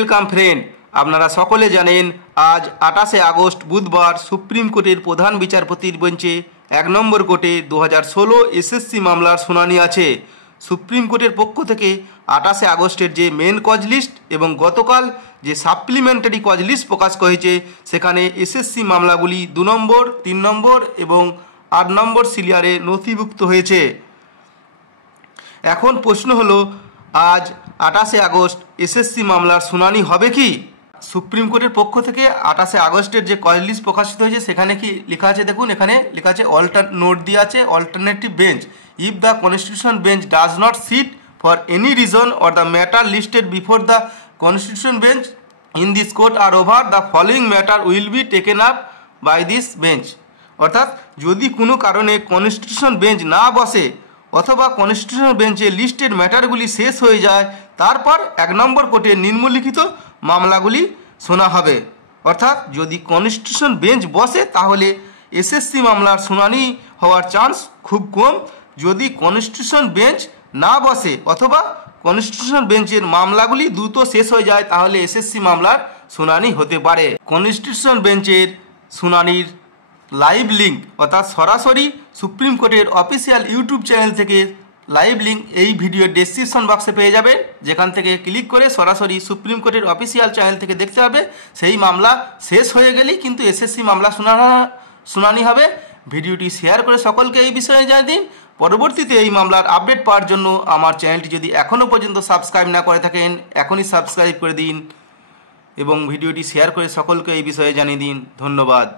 Welcome friend. আপনারা সকলে জানেন আজ 28শে আগস্ট বুধবার সুপ্রিম কোর্টের প্রধান বিচারপতির বেঞ্চে 1 নম্বর কোর্টে 2016 এসএসসি মামলার শুনানি আছে। সুপ্রিম কোর্টের পক্ষ থেকে 28শে আগস্টের যে মেন কজ লিস্ট এবং গতকাল যে সাপ্লিমেন্টারি কজ লিস্ট প্রকাশ হয়েছে সেখানে এসএসসি মামলাগুলি 2 নম্বর, 3 নম্বর এবং 8 নম্বর সিরিয়ালে নথিভুক্ত হয়েছে। এখন প্রশ্ন হলো, আজ 28শে আগস্ট এসএসসি মামলার শুনানি হবে কি? সুপ্রিম কোর্টের পক্ষ থেকে 28শে আগস্টের যে কজ লিস্ট প্রকাশিত হয়েছে সেখানে কি লেখা আছে দেখুন, এখানে লেখা আছে নোট দিয়ে আছে alternative bench, if the constitution bench does not sit for any reason or the matter listed before the constitution bench in this court are over the following matter will be taken up by this bench. অর্থাৎ যদি কোনো কারণে constitution bench না বসে অথবা constitution বেঞ্চে listed ম্যাটারগুলি শেষ হয়ে যায়, তারপর 1 নম্বর কোর্টে নিম্নলিখিত মামলাগুলি শোনা হবে। অর্থাৎ যদি কনস্টিটিউশন বেঞ্চ বসে তাহলে এসএসসি মামলার শুনানি হওয়ার চান্স খুব কম। যদি কনস্টিটিউশন বেঞ্চ না বসে অথবা কনস্টিটিউশন বেঞ্চের মামলাগুলি দ্রুত শেষ হয়ে যায় তাহলে এসএসসি মামলার শুনানি হতে পারে। কনস্টিটিউশন বেঞ্চের শুনানির লাইভ লিঙ্ক অর্থাৎ সরাসরি সুপ্রিম কোর্টের অফিসিয়াল ইউটিউব চ্যানেল থেকে লাইভ লিঙ্ক এই ভিডিওর ডেসক্রিপশন বক্সে পেয়ে যাবেন, যেখান থেকে ক্লিক করে সরাসরি সুপ্রিম কোর্টের অফিসিয়াল চ্যানেল থেকে দেখতে হবে। সেই মামলা শেষ হয়ে গেলেই কিন্তু এসএসসি মামলা শুনানি হবে। ভিডিওটি শেয়ার করে সকলকে এই বিষয়ে জানিয়ে দিন। পরবর্তীতে এই মামলার আপডেট পাওয়ার জন্য আমার চ্যানেলটি যদি এখনও পর্যন্ত সাবস্ক্রাইব না করে থাকেন এখনই সাবস্ক্রাইব করে দিন এবং ভিডিওটি শেয়ার করে সকলকে এই বিষয়ে জানিয়ে দিন। ধন্যবাদ।